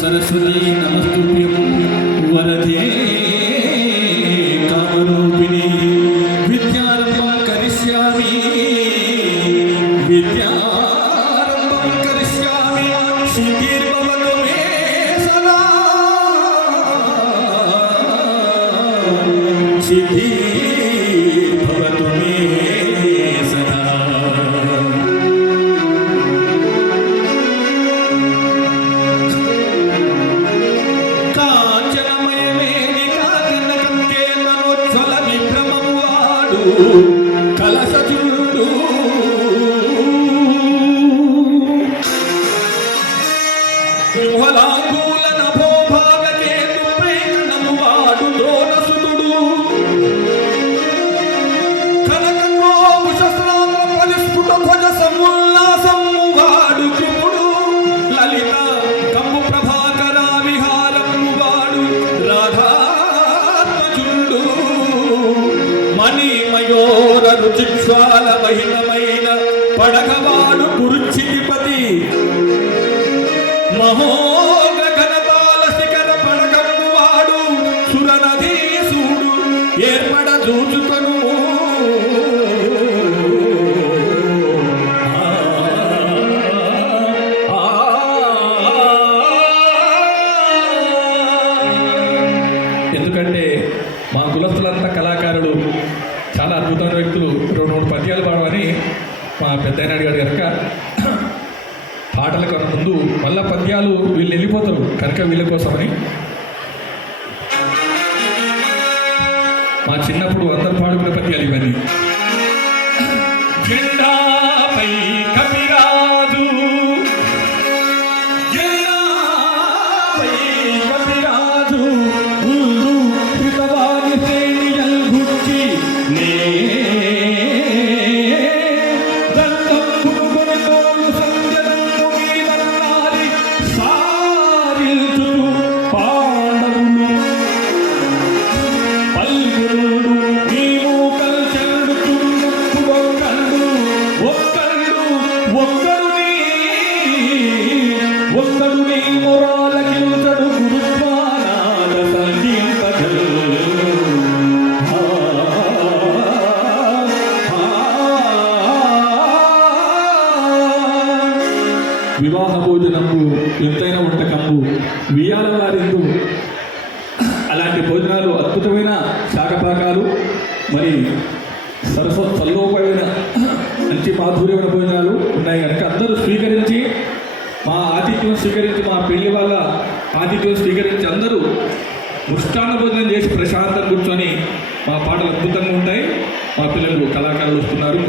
सरस्वती नमस्तुभ्यं वरदे कामरूपिणी विद्यारम्भं करिष्यामि सिद्धिर्भवतु मे सदा सिद्धिर्भवतु मे सदा काञ्चनमय वेदिका कनकं केतनोज्ज्वल विभ्रमं वाडु कलशचूडु యువలాంగూల నభోభాగకేతు ప్రేకణము వాడు ద్రోణసుతుడు కనకంలో భుజస్రాంగ పరిస్ఫుట ధ్వజ సముల్లాసము వాడు కృపుడు లలిత కంబు ప్రభాకర విహారము వాడు రాధాత్మజుడు మణిమయోర రుచిజ్వాల మహిమమైన పడగవాడు కురుచితిపతి మహోగగనపాల శిఖర పడగము వాడు సురనధీసుడు ఏర్పడ చూచుకొను ఎందుకంటే మా కులస్తులంతా కళాకారులు చాలా అద్భుతమైన వ్యక్తులు 2-3 పద్యాలు పాడమని మా పెద్దయిన అడిగాడు కనుక పాటల కన్నా ముందు మళ్ళా పద్యాలు వీళ్ళు వెళ్ళిపోతారు కనుక వీళ్ళ కోసమని మా చిన్నప్పుడు అందరు పాడుకునే పద్యాలు ఇవన్నీ. జెండాపై కపిరాజు జెండాపై కపిరాజు ఊరు కృతవాణి శ్రేణియల్ గుచ్చి నే వివాహ భోజనము ఎంతైనా వంటకము వియాల వారిందు అలాంటి భోజనాలు అద్భుతమైన శాకపాకాలు మరి సల్లోపమైన మంచి మాధుర్యమైన భోజనాలు ఉన్నాయి కనుక అందరూ స్వీకరించి మా ఆతిథ్యం స్వీకరించి మా పెళ్లి వాళ్ళ ఆతిథ్యం స్వీకరించి అందరూ ముష్టాన్న భోజనం చేసి ప్రశాంతంగా కూర్చొని మా పాటలు అద్భుతంగా ఉంటాయి. మా పిల్లలు కళాకారులు వస్తున్నారు.